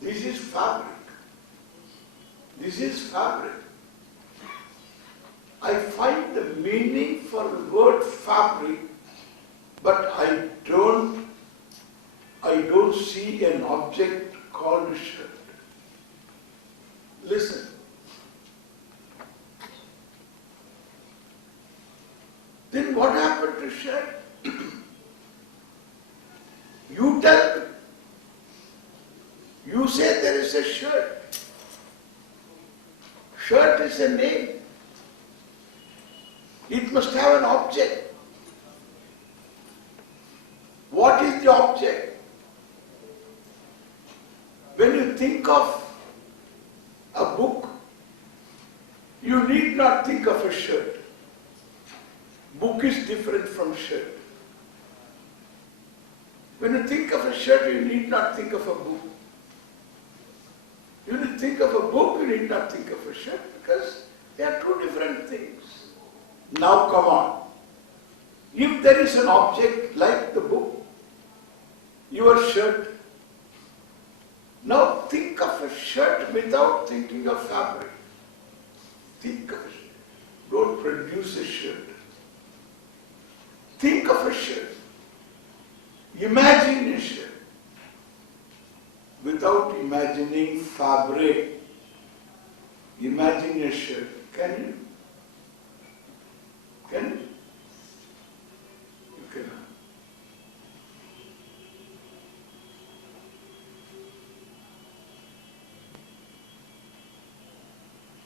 This is fabric. This is fabric. I find the meaning for the word fabric, but I don't see an object called shirt. Listen. Then what happened to shirt? You tell me. You say there is a shirt. Shirt is a name. It must have an object. What is the object? When you think of a book, you need not think of a shirt. Book is different from shirt. When you think of a shirt, you need not think of a book. You need to think of a book, you need not think of a shirt, because they are two different things. Now come on. If there is an object like the book, your shirt, now think of a shirt without thinking of fabric. Think of a shirt. Don't produce a shirt. Think of a shirt. Imagine a shirt. Without imagining fabric, imagine a shirt. Can you? Can you? You cannot.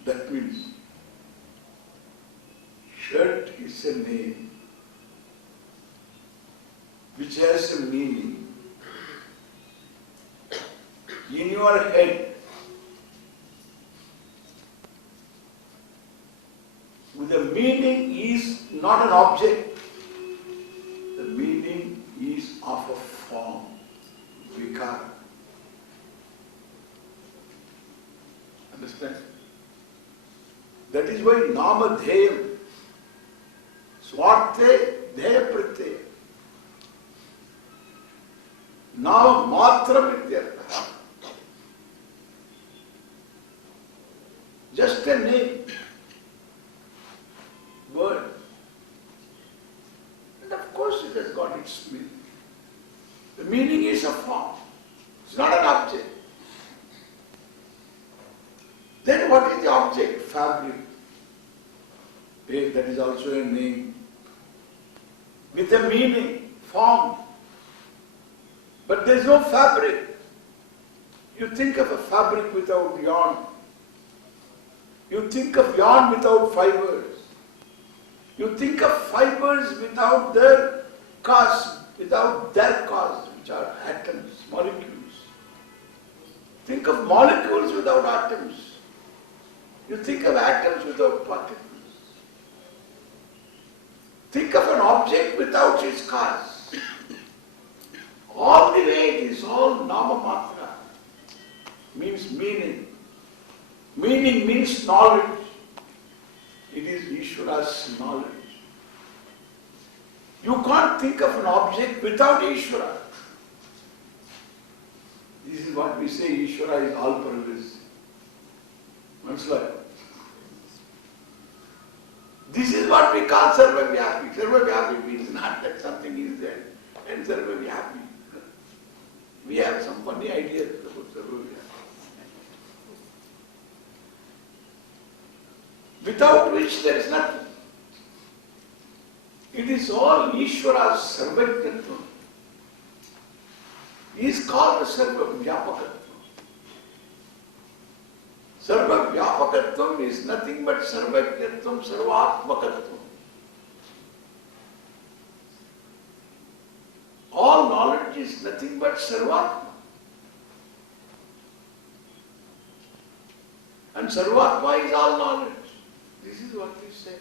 That means shirt is a name which has a meaning. In your head, the meaning is not an object. The meaning is of a form, vikara. Understand? That is why namadheyam, swarte dheya pratyaya, nama matram ityartha. Just a name, word. And of course it has got its meaning. The meaning is a form. It's not an object. Then what is the object? Fabric. Hey, that is also a name. With a meaning, form. But there is no fabric. You think of a fabric without yarn. You think of yarn without fibers. You think of fibers without their cause, which are atoms, molecules. Think of molecules without atoms. You think of atoms without particles. Think of an object without its cause. All the way it is all namamatra, means meaning. Meaning means knowledge. It is Ishvara's knowledge. You can't think of an object without Ishvara. This is what we say, Ishvara is all pervasive. Much like. This is what we call Sarvavyapi. Sarvavyapi means not that something is there and Sarvavyapi. We have some funny ideas about Sarvavyapi. Without which there is nothing. It is all Ishvara's Sarvajnatva. He is called Sarva-Vyapakatva. Sarva-Vyapakatvam is nothing but Sarvajnatvam, Sarvatmakatvam. All knowledge is nothing but Sarvatma. And Sarvatma is all knowledge. This is what we say.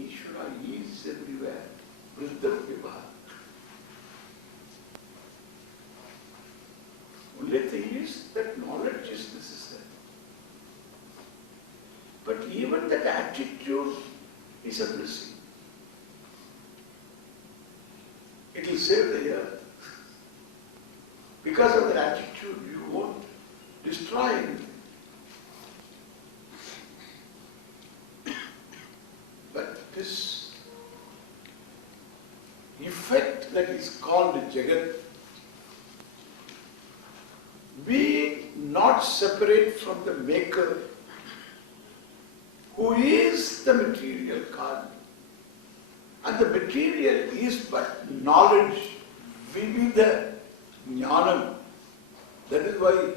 Ishvara is everywhere. Vriddha-Vibha. Only thing is that knowledge is necessary. But even that attitude is a blessing. It will save the earth. Because of that attitude, you won't destroy anything. But this effect that is called Jagat, being not separate from the maker, who is the material cause, and the material is but knowledge, vivida jnanam. That is why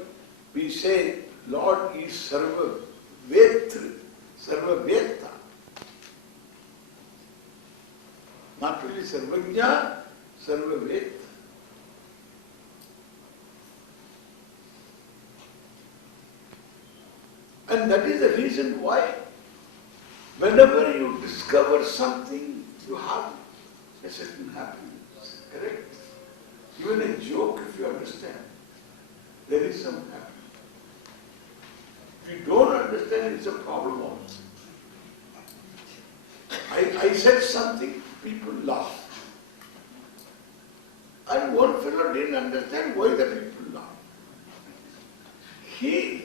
we say Lord is sarva vetri, sarva veta. Not really sarvajna, sarva veta. And that is the reason why whenever you discover something, you have a certain happiness. Correct? Even a joke, if you understand, there is some happiness. If you don't understand, it's a problem also. I said something, people laugh. And one fellow didn't understand why the people laugh. He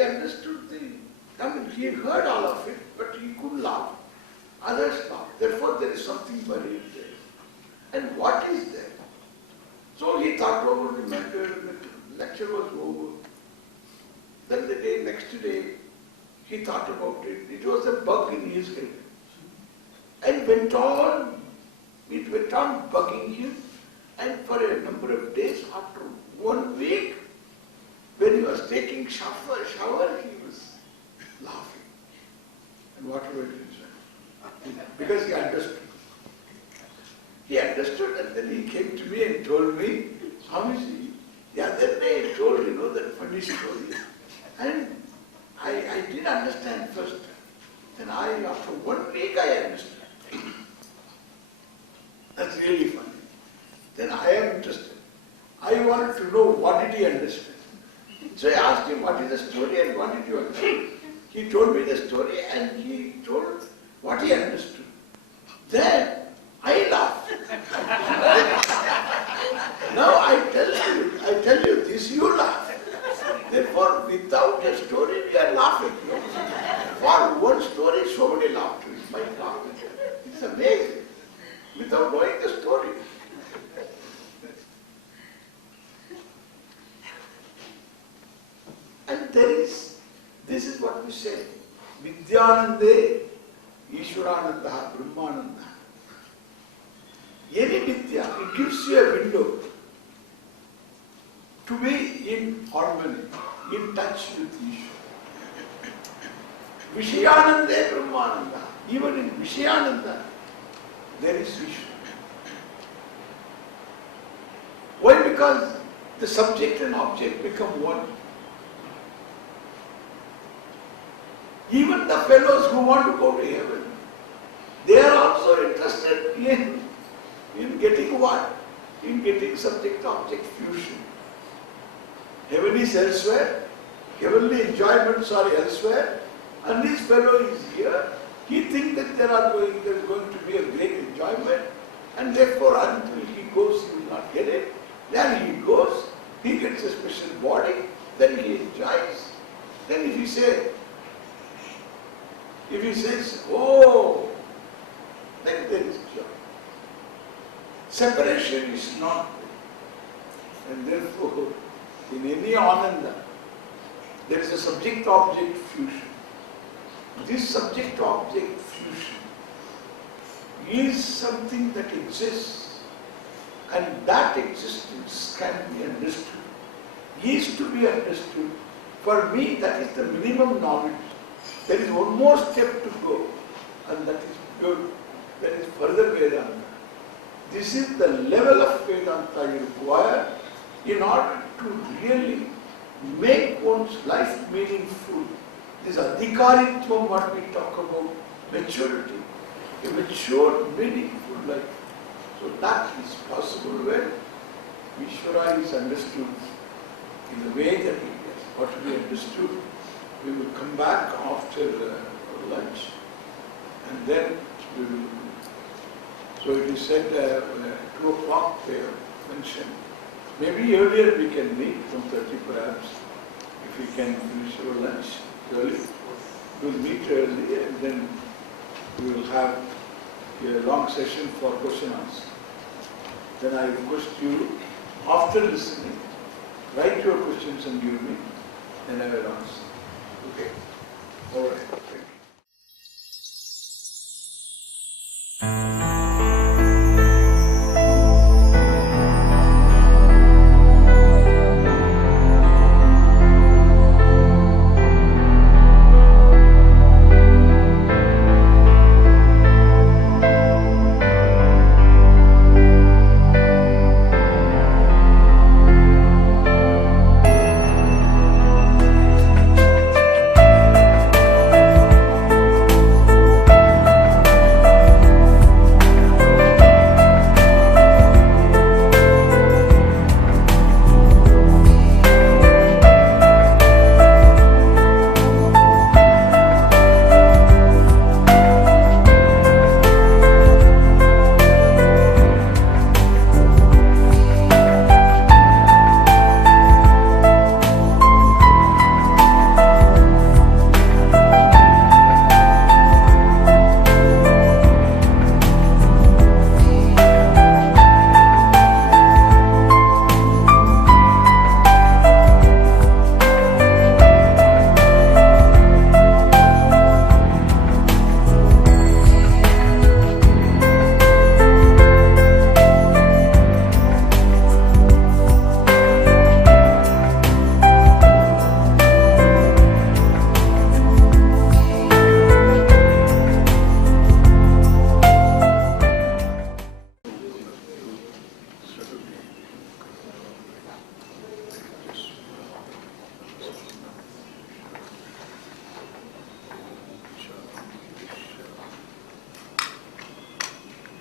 understood he heard all of it, but he couldn't laugh. Others laughed. Therefore, there is something buried there. And what is there? So he thought over the matter, the lecture was over. Then the next day, he thought about it. It was a bug in his head. And it went on bugging him. And for a number of days, after 1 week, when he was taking shower, he was laughing. And whatever it is, because he understood. He understood, and then he came to me and told me, Swamiji, the other day he told, that funny story. And I didn't understand first. Then after 1 week, I understood. That's really funny. Then I am interested. I wanted to know what did he understand. So I asked him, what is the story and what did you understand? He told me the story and he told what he understood. Then I laughed. Now I tell you this, you laugh. Therefore, without a story, we are laughing. For one story, so many laughter. My God, it's amazing. Without knowing the story. And this is what we say, Vidyanande, Ishwarananda, Brahmananda. Any Vidya, it gives you a window to be in harmony, in touch with Ishwara. Vishayanande, Brahmananda. Even in Vishayananda, there is Ishwara. Why? Because the subject and object become one. Even the fellows who want to go to heaven, they are also interested in getting what? In getting subject-object fusion. Heaven is elsewhere, heavenly enjoyments are elsewhere, and this fellow is here. He thinks that there is going to be a great enjoyment, and therefore until he goes, he will not get it. Then he goes, he gets a special body, then he enjoys. Then if he says, oh, then there is joy. Separation is not there. And therefore, in any ananda, there is a subject-object fusion. This subject-object fusion is something that exists, and that existence can be understood, is to be understood. For me, that is the minimum knowledge. There is one more step to go, and that is good. That is further Vedanta. This is the level of Vedanta you require in order to really make one's life meaningful. This adhikaritvam, what we talk about, maturity, a mature, meaningful life. So that is possible when Ishvara is understood in the way that it is. What we understood, we will come back after lunch and then we will. So it is said 2 o'clock they have mentioned. Maybe earlier we can meet, 1:30 perhaps, if we can finish our lunch early. We'll meet early and then we will have a long session for question answer. Then I request you, after listening, write your questions and give me, and I will answer. Okay? All right. Thank you.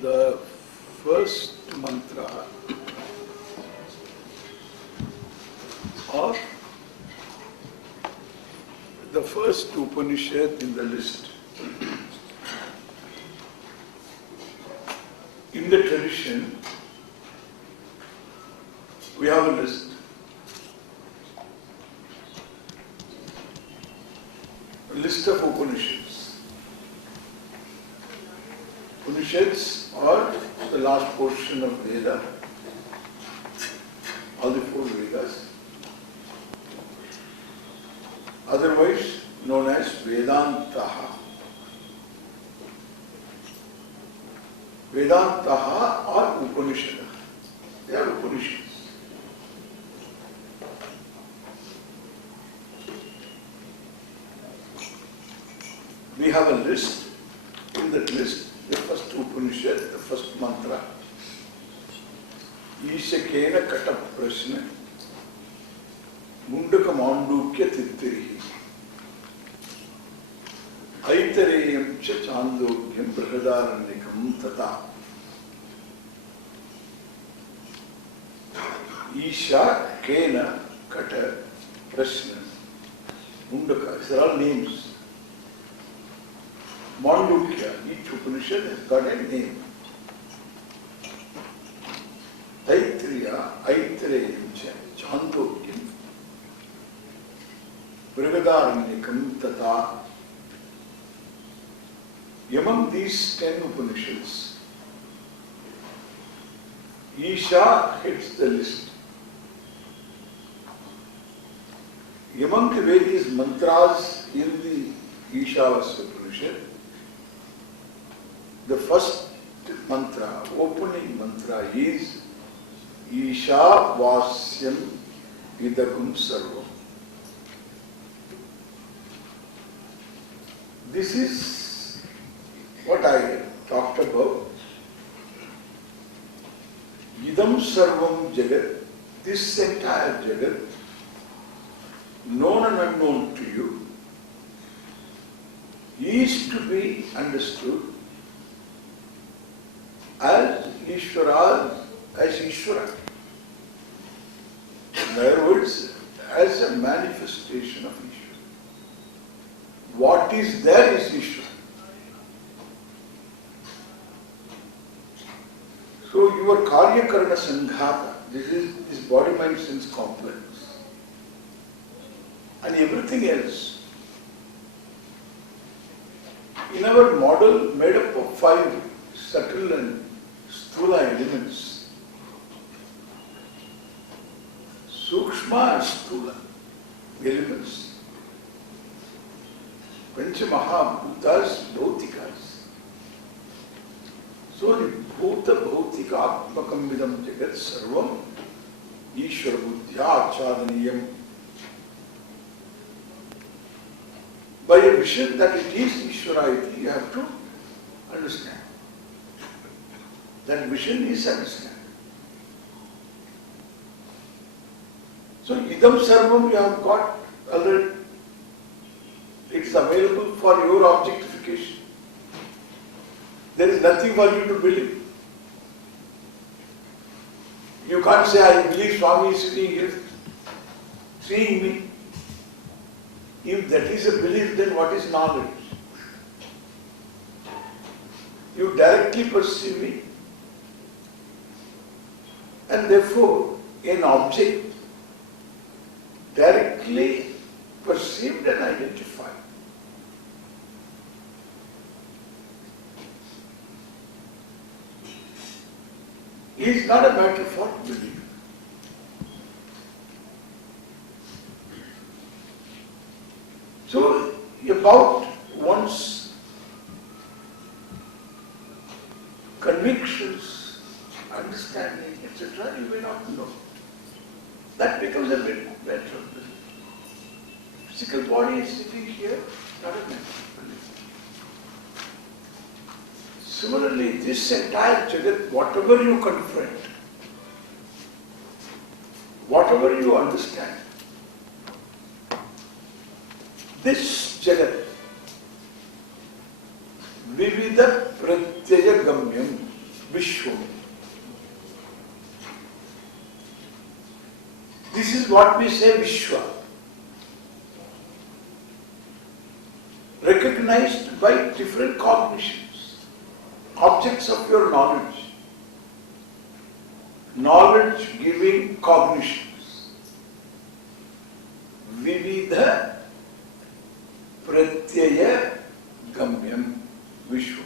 The first mantra or the first Upanishad in the list. In the tradition, we have a list. A list of Upanishads. Upanishads are the last portion of Veda, all the 4 Vedas, otherwise known as Vedantaha. Vedantaha or Upanishad. They are Upanishads. We have a list. In that list, the first Upanishad, the first mantra, Ishakena Kata Prashna Mundaka Mandukya Tittirihi Aitareyam Cha Chandokyam Brahadarannikam Tata. Isha Kena Kata Prashna Mundaka. These are all names. Mandukya, each Upanishad has got a name. Taitriya, Aitareyam Cha Chandokyam Brahadarannikam Tata. Among these 10 Upanishads, Isha hits the list. Among the various mantras in the Ishavasya Upanishad, the first mantra, opening mantra is Isha Vasyam Idagum Sarvam. This is what I talked about. Idam Sarvam Jagat, this entire Jagat, known and unknown to you, is to be understood as Iswara, as Iswara. In other words, as a manifestation of Iswara. What is there is Iswara. So your Karya Karana Sanghata, this body mind sense complex. And everything else. In our model made up of 5 subtle and sthula elements, Sukshma and Sthula elements, Pancha Mahabhutas, Bhautikas. So the Bhuta Bhautika Atmakam Vidam Jagat Sarvam Ishvara Buddhya Achadaniyam. By a vision that it is Ishvara, you have to understand. That vision is understand. So Idam Sarvam you have got already. It's available for your objectification. There is nothing for you to believe. You can't say, I believe Swami is sitting here, seeing me. If that is a belief, then what is knowledge? You directly perceive me. And therefore, an object directly perceived and identified. Is not a matter for belief. So, about one's convictions, understanding, etc., you may not know. That becomes a bit better. Physical body is sitting here, not a mental belief. Similarly, this entire Jagat, whatever you confront, whatever you understand, this Jagat, Vividha Pratyaya Gamyam Vishwam. This is what we say Vishwa. Recognized by different cognitions, objects of your knowledge, knowledge giving cognitions. Vividha Pratyaya Gamyam Vishwa.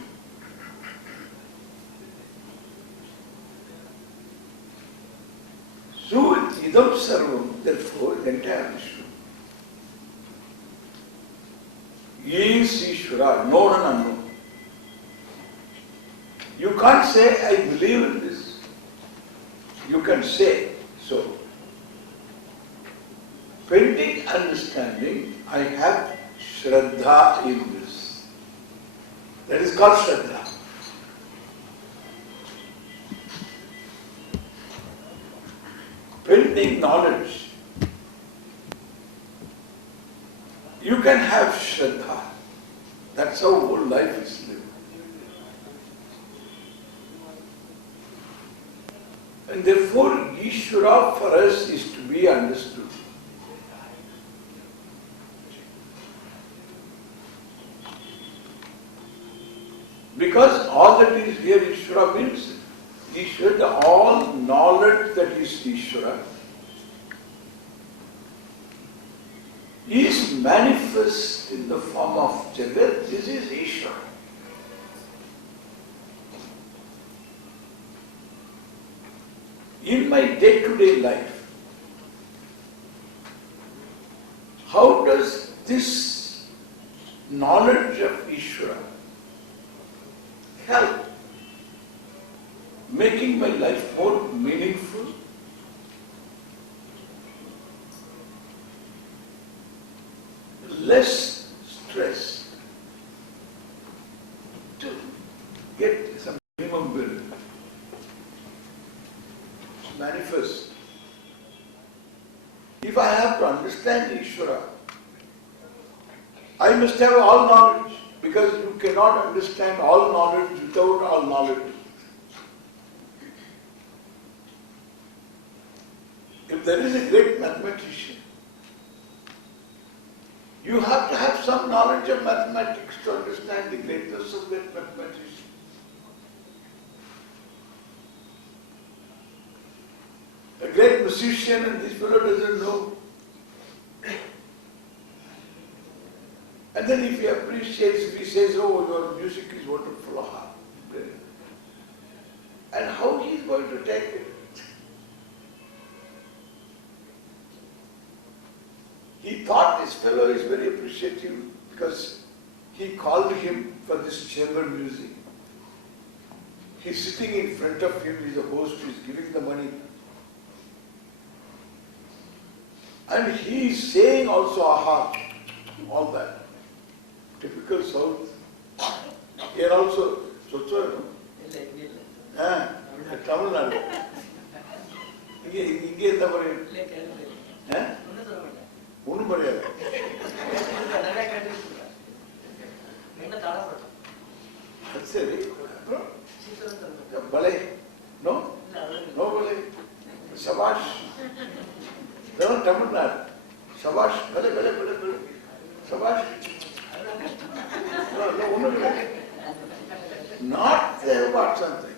So, Idam Sarvam, therefore, the entire Vishwa is Ishvara, known and unknown. You can't say, I believe in this. You can say so. Pending understanding, I have Shraddha in this. That is called Shraddha. Pending knowledge, you can have Shraddha. That's how whole life is lived. And therefore, Ishvara for us is to be understood. Because all that is here Ishvara means, Ishvara, all knowledge that is Ishvara is manifest in the form of Jagat. This is Ishvara. In my day-to-day life, how does this knowledge of Ishvara help making my life more meaningful? Less stress to get some minimum bill manifest. If I have to understand Ishvara, I must have all knowledge, because you cannot understand all knowledge without all knowledge. If there is a great mathematician, you have to have some knowledge of mathematics to understand the greatness of that mathematician. great musician and this fellow doesn't know. And then if he appreciates, if he says, oh, your music is wonderful, aha, brilliant. And how he is going to take it? He thought this fellow is very appreciative because he called him for this chamber music. He's sitting in front of him, he's a host, he's giving the money. And he is saying also, aha, all that. Typical South. Here also, Socho, Tamil Nadu. Inge the Mari. Unu Maria. That's it. Ballet. No? No ballet. Shabash. No, Tamil Nadu. Shabash. Ballet. Shabash. No, not they about something.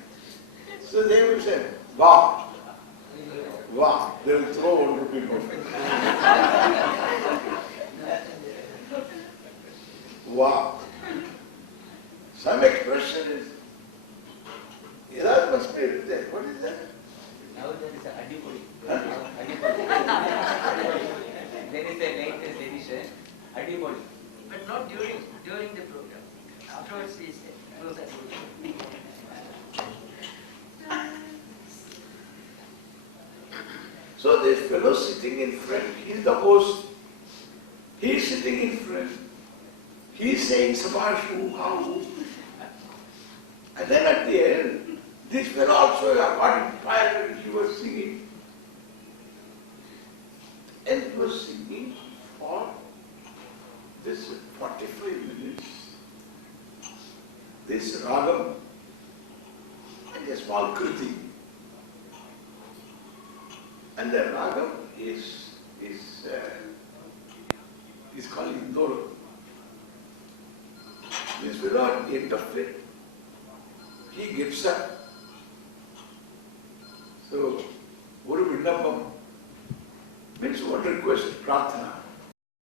So they will say, wow. Wow. They will throw 1 rupee note. Wow. Some expression is, that must be there. What is that? Now there is a Adipoli. There is a latest edition, Adipoli. But not during the program. Afterwards we say, no, that So this fellow sitting in front, he is the host. He is sitting in front. He is saying Sabashu, how? And then at the end, this fellow also got inspired and he was singing. And he was singing for this 45 minutes, this ragam and a small kriti. And the ragam is called Indoro. This fellow at the end of it, he gets up. So, Guru Vindapam means what request? Prarthana.